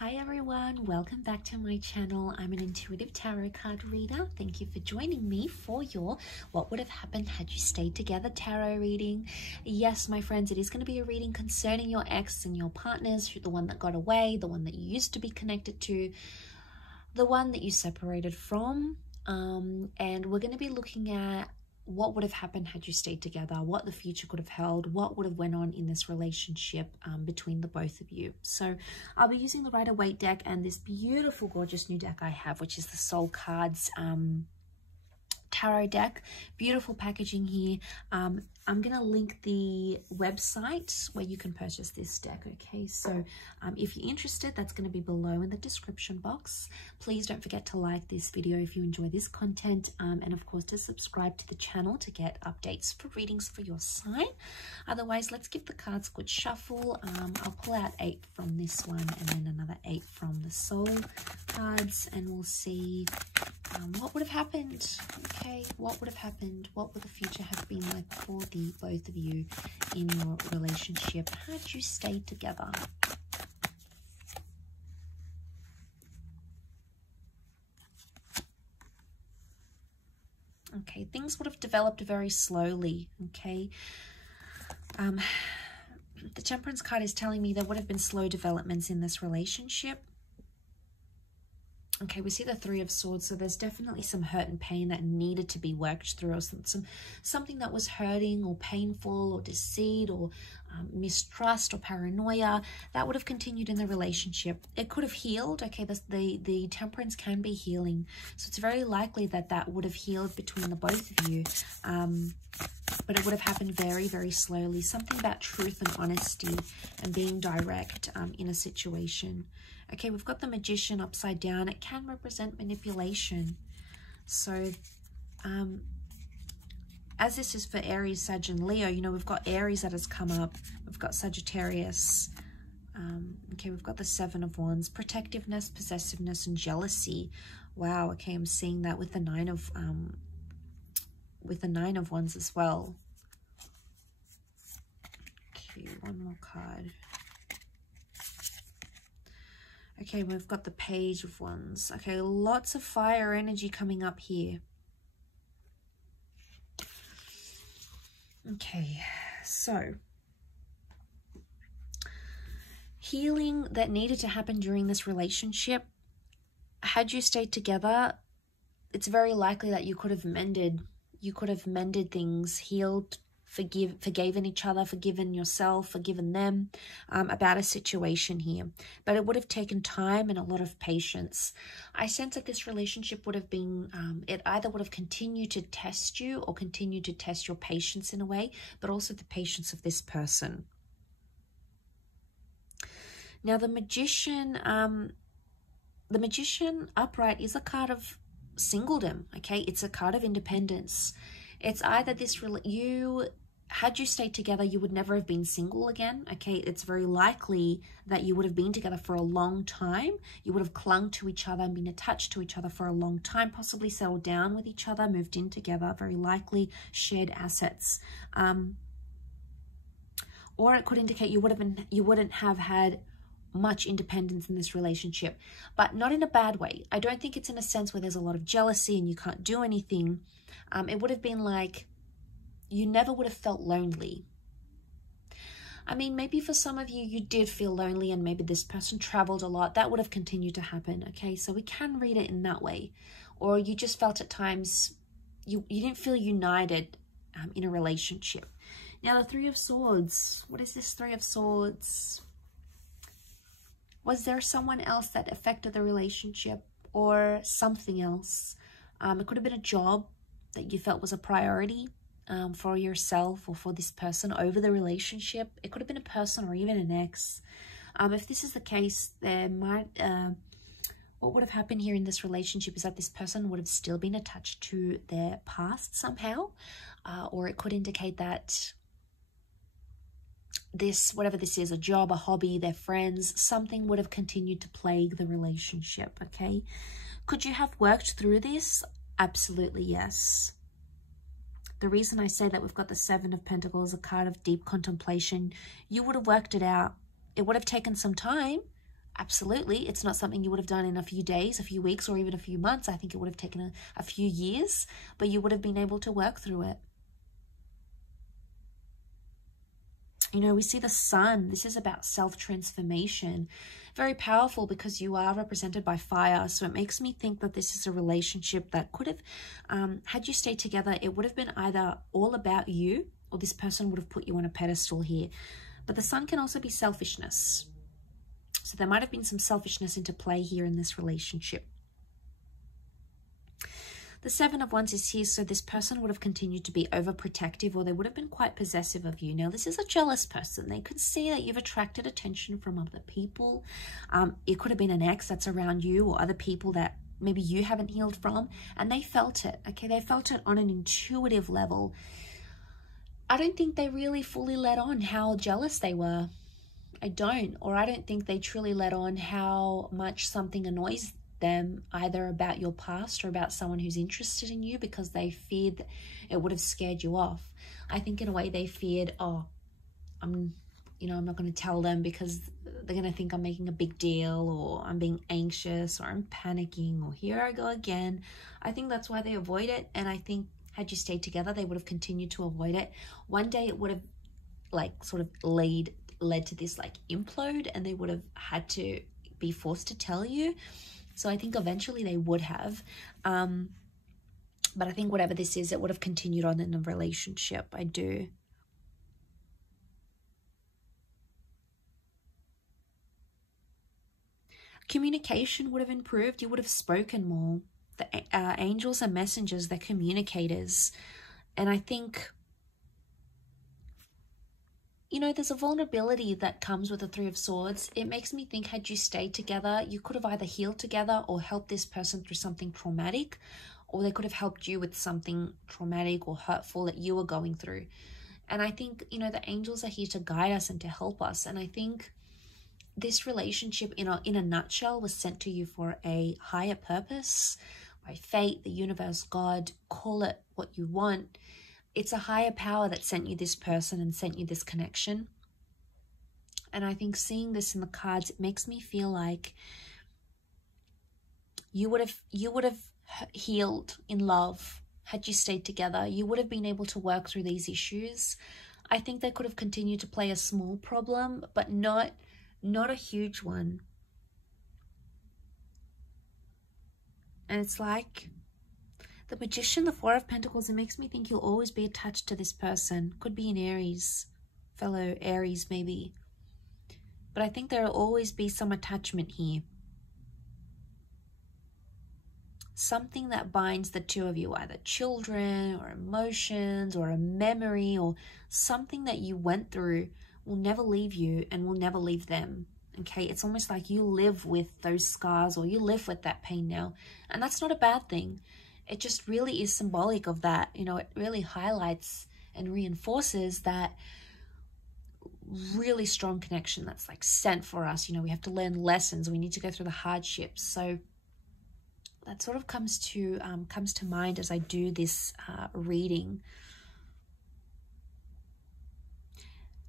Hi everyone, welcome back to my channel. I'm an intuitive tarot card reader. Thank you for joining me for your What Would Have Happened Had You Stayed Together tarot reading. Yes, my friends, it is going to be a reading concerning your ex and your partners, the one that got away, the one that you used to be connected to, the one that you separated from. And we're going to be looking at what would have happened had you stayed together, what the future could have held, what would have went on in this relationship between the both of you. So I'll be using the Rider-Waite deck and this beautiful, gorgeous new deck I have, which is the Soul Cards tarot deck. Beautiful packaging here. I'm going to link the website where you can purchase this deck, okay? So if you're interested, that's going to be below in the description box. Please don't forget to like this video if you enjoy this content, and of course to subscribe to the channel to get updates for readings for your sign. Otherwise, let's give the cards a good shuffle. I'll pull out 8 from this one and then another 8 from the Soul Cards, and we'll see what would have happened. Okay, what would have happened? What would the future have been like for the both of you in your relationship had you stayed together? Okay, things would have developed very slowly. Okay, the Temperance card is telling me there would have been slow developments in this relationship. Okay, we see the Three of Swords, so there's definitely some hurt and pain that needed to be worked through, or something that was hurting or painful or deceit or mistrust or paranoia that would have continued in the relationship. It could have healed. Okay, the Temperance can be healing, so it's very likely that that would have healed between the both of you, but it would have happened very, very slowly. Something about truth and honesty and being direct in a situation. Okay, we've got the Magician upside down. It can represent manipulation. So, as this is for Aries, Sag, and Leo, you know, we've got Aries that has come up. We've got Sagittarius. Okay, we've got the Seven of Wands. Protectiveness, possessiveness, and jealousy. Wow, okay, I'm seeing that with the Nine of Wands as well. Okay, one more card. Okay, we've got the Page of Wands. Okay, lots of fire energy coming up here. Okay, so healing that needed to happen during this relationship. Had you stayed together, it's very likely that you could have mended things, healed, forgiven each other, forgiven yourself, forgiven them about a situation here. But it would have taken time and a lot of patience. I sense that this relationship would have been, it either would have continued to test you or continued to test your patience in a way, but also the patience of this person. Now the Magician upright is a card of singledom, okay? It's a card of independence. It's either had you stayed together, you would never have been single again, okay? It's very likely that you would have been together for a long time. You would have clung to each other and been attached to each other for a long time, possibly settled down with each other, moved in together, very likely shared assets. Or it could indicate you wouldn't have had much independence in this relationship, but not in a bad way. I don't think it's in a sense where there's a lot of jealousy and you can't do anything. It would have been like you never would have felt lonely. I mean, maybe for some of you, you did feel lonely and maybe this person traveled a lot. That would have continued to happen, okay? So we can read it in that way. Or you just felt at times you didn't feel united in a relationship. Now, the Three of Swords. What is this Three of Swords? Was there someone else that affected the relationship or something else? It could have been a job that you felt was a priority for yourself or for this person over the relationship. It could have been a person or even an ex. If this is the case, there might what would have happened here in this relationship is that this person would have still been attached to their past somehow, or it could indicate that this, whatever this is, a job, a hobby, their friends, something would have continued to plague the relationship, okay? Could you have worked through this? Absolutely, yes. The reason I say that we've got the Seven of Pentacles, a card of deep contemplation, you would have worked it out. It would have taken some time, Absolutely. It's not something you would have done in a few days, a few weeks, or even a few months. I think it would have taken a few years, but you would have been able to work through it. You know, we see the sun. This is about self-transformation. Very powerful because you are represented by fire. So it makes me think that this is a relationship that could have, had you stayed together, it would have been either all about you or this person would have put you on a pedestal here. But the sun can also be selfishness. So there might have been some selfishness into play here in this relationship. The Seven of Wands is here, so this person would have continued to be overprotective, or they would have been quite possessive of you. Now, this is a jealous person. They could see that you've attracted attention from other people. It could have been an ex that's around you or other people that maybe you haven't healed from, and they felt it, okay? They felt it on an intuitive level. I don't think they really fully let on how jealous they were. I don't think they truly let on how much something annoys them, either about your past or about someone who's interested in you, because they feared that it would have scared you off. I think in a way they feared, oh, I'm not going to tell them because they're going to think I'm making a big deal, or I'm being anxious, or I'm panicking, or here I go again. I think that's why they avoid it. And I think had you stayed together, they would have continued to avoid it. One day it would have like sort of led to this like implode, and they would have had to be forced to tell you. So I think eventually they would have. But I think whatever this is, it would have continued on in a relationship. I do. Communication would have improved. You would have spoken more. The angels are messengers. They're communicators. And I think, you know, there's a vulnerability that comes with the Three of Swords. It makes me think, had you stayed together, you could have either healed together or helped this person through something traumatic, or they could have helped you with something traumatic or hurtful that you were going through. And I think, you know, the angels are here to guide us and to help us. And I think this relationship in a nutshell was sent to you for a higher purpose, by fate, the universe, God, call it what you want. It's a higher power that sent you this person and sent you this connection. And I think seeing this in the cards, it makes me feel like you would have healed in love had you stayed together. You would have been able to work through these issues. I think they could have continued to play a small problem, but not a huge one. And it's like the Magician, the Four of Pentacles, it makes me think you'll always be attached to this person. Could be an Aries, fellow Aries maybe. But I think there will always be some attachment here. Something that binds the two of you, either children or emotions or a memory or something that you went through will never leave you and will never leave them. Okay, it's almost like you live with those scars, or you live with that pain now. And that's not a bad thing. It just really is symbolic of that. You know, it really highlights and reinforces that really strong connection that's like sent for us. You know, we have to learn lessons. We need to go through the hardships. So that sort of comes to mind as I do this reading.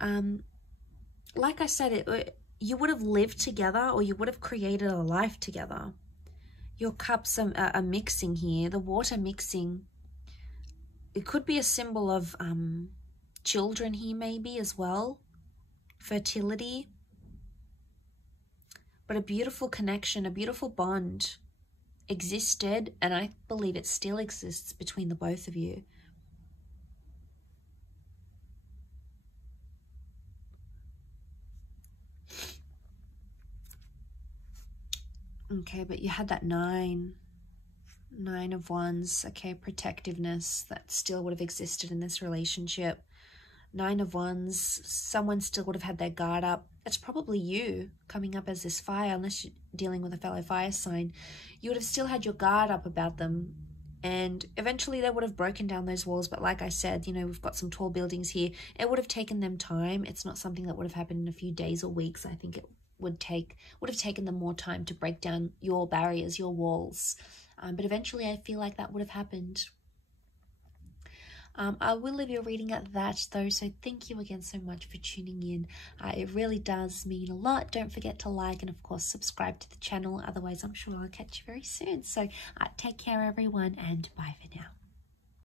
Like I said, you would have lived together, or you would have created a life together. Your cups are mixing here, the water mixing. It could be a symbol of children here maybe as well, fertility. But a beautiful connection, a beautiful bond existed, and I believe it still exists between the both of you. Okay, but you had that Nine of Wands. Okay, protectiveness that still would have existed in this relationship. Nine of Wands, someone still would have had their guard up. It's probably you coming up as this fire, unless you're dealing with a fellow fire sign. You would have still had your guard up about them. And eventually they would have broken down those walls. But like I said, you know, we've got some tall buildings here. It would have taken them time. It's not something that would have happened in a few days or weeks. I think it would have taken them more time to break down your barriers, your walls. But eventually I feel like that would have happened. I will leave your reading at that though, so thank you again so much for tuning in. It really does mean a lot. Don't forget to like and of course subscribe to the channel, otherwise I'm sure I'll catch you very soon. So take care everyone, and bye for now.